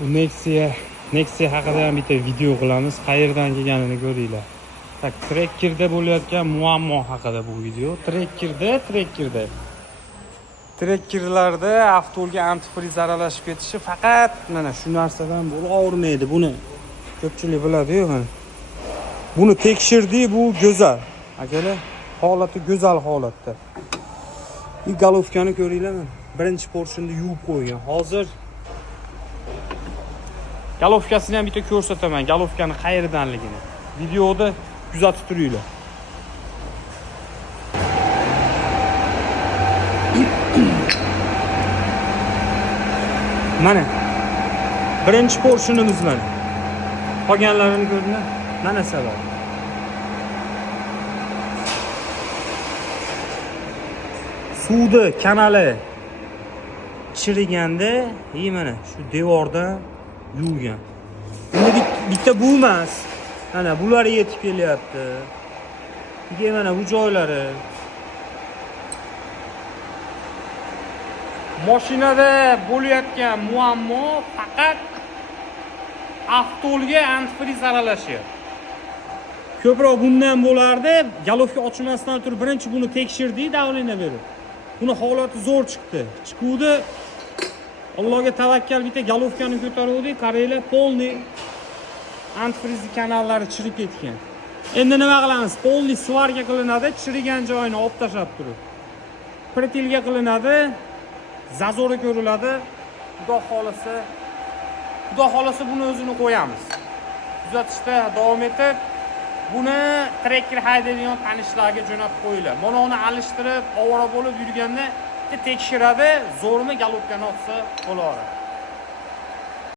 Bu Nexia haqida ham bitta video qilamiz. Qayerdan kelganini ko'ringlar. Tak, trekkerda bo'layotgan muammo haqida bu video. Trekkerlarda avtomobilga antifriz aralashib ketishi faqat mana shu narsadan bo'lavermaydi. Buni ko'pchilik biladi-yu. Buni tekshirdik, bu go'zal. Akalar, holati go'zal holatda. Galovkani ko'ringlar. Birinchi porshunda yuvib qo'ygan. Hozir galovkasini ham bitta ko'rsataman. Galovkani qayerdanligini. Videoda kuzatib turinglar. Mana birinchi porshunimiz mana. Qolganlarini ko'ringlar. Mana sabab. Suvni kanali chiriganda, mana shu devordan yuvgan. Endi bitta bu emas. Mana bular yetib kelyapti. Keyin mana bu joylari. Mashinada bo'layotgan muammo faqat avtomobilga antifriz aralashyapti. Ko'proq bundan bo'lardi. Galovka ochmasdan turib birinchi buni tekshirdik, davlina berib. Buni holati zo'r chiqdi. Chiquvdi. Allohga tavakkal bitta galovkani ko'taruvdik, qaranglar, polniy antifriz kanallari chirib ketgan. Endi nima qilamiz? Polniy svarka qilinadi, chirigan joyini olib tashlab turib. Pretilga qilinadi, zazori ko'riladi. Xudo xolasa buni o'zini qo'yamiz. Kuzatishda davom etib, buni trekker haydaydigan tanishlarga jo'natib qo'yinglar. Mana uni alishtirib, ovora bo'lib yurganda tekshiradi, zo'rmi galovkani otsa bo'laveradi.